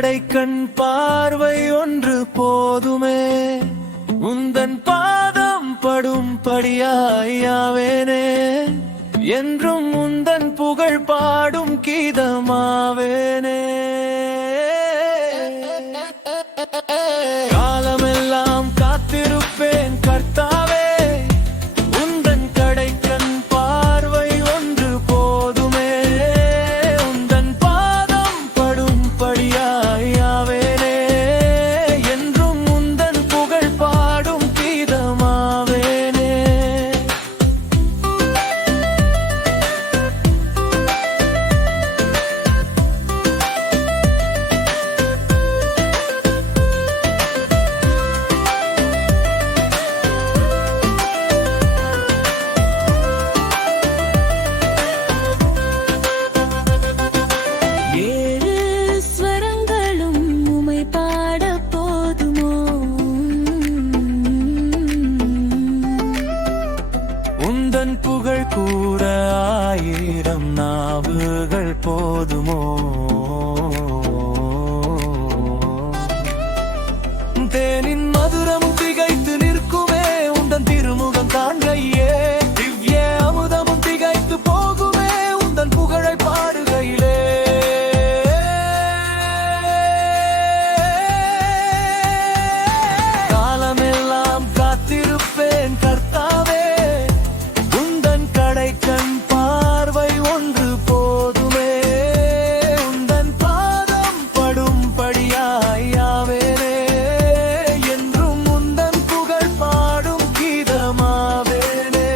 கடை கண் பார்வை ஒன்று போதுமே, உந்தன் பாதம் படும் படியாயாவேனே, என்றும் உந்தன் புகழ் பாடும் கீதமாவேனே. காலமெல்லாம் காத்திருப்பேன் கர்த்தாவே, உந்தன் கடை கண் பார்வை ஒன்று போதுமே, உந்தன் பாதம் படும் படியாயாவேனே, என்றும் உந்தன் புகழ் பாடும் கீதமாவேனே. உந்தன் புகழ் கூற 1000 நாவுகள் போதுமோ, தேனின் மதுரமும் திகைத்து நிற்குமே, உந்தன் திருமுகம் காண்கையே, திவ்ய அமுதமும் திகைத்து போகுமே, உந்தன் புகழை பாடுகையிலே. காலமெல்லாம் காத்திருப்பேன் கர்த்தாவே, கண் பார்வை ஒன்று போதுமே, உந்தன் பாதம் படும் படியாயாவேனே, என்றும் உந்தன் புகழ் பாடும் கீதமாவேனே.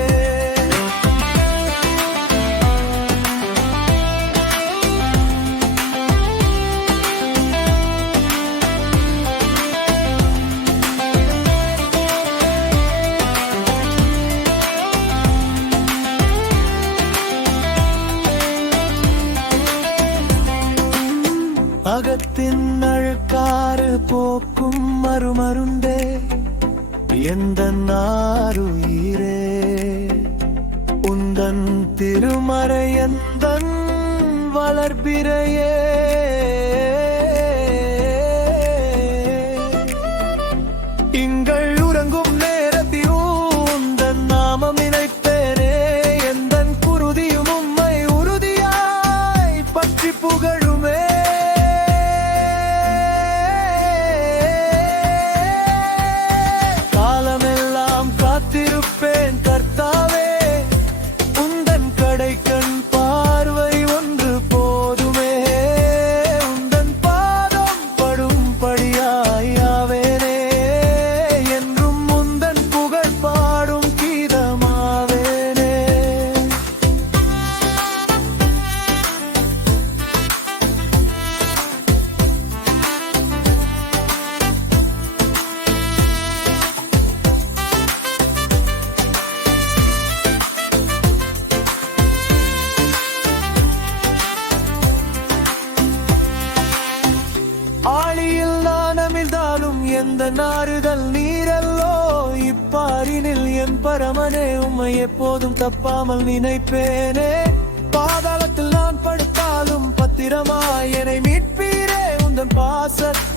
அகத்தின் அழுக்காறு போக்கும் மறுமருந்தே, எந்தன் ஆருயிரே, உந்தன் திருமறை எந்தன் வளர்பிறையே. இங்கள் உறங்கும் நேரத்தில் உந்தன் நாமம் நினைப்பேனே, எந்தன் குருதியும் உம்மை உறுதியாய் பற்றி புகழுமே. காத்திருப்பேன் கர்த்தாவே, உந்தன் கடை கண் பார்வை ஒன்று போதுமே, உந்தன் பாதம் படும் படியாயாவேனே, என்றும் உந்தன் புகழ் பாடும் கீதமாவேனே. ஆழியில் நான் அமிழ்ந்தாலும் எந்த நாறுதல் நீரல்லோ, இப்பாரினில் என் பரமனே, உம்மை எப்போதும் தப்பாமல் நினைப்பேனே. பாதாளத்தில் நான் படுத்தாலும் பத்திரமாய் என்னை மீட்பீரே, உந்தன் பாசத்தை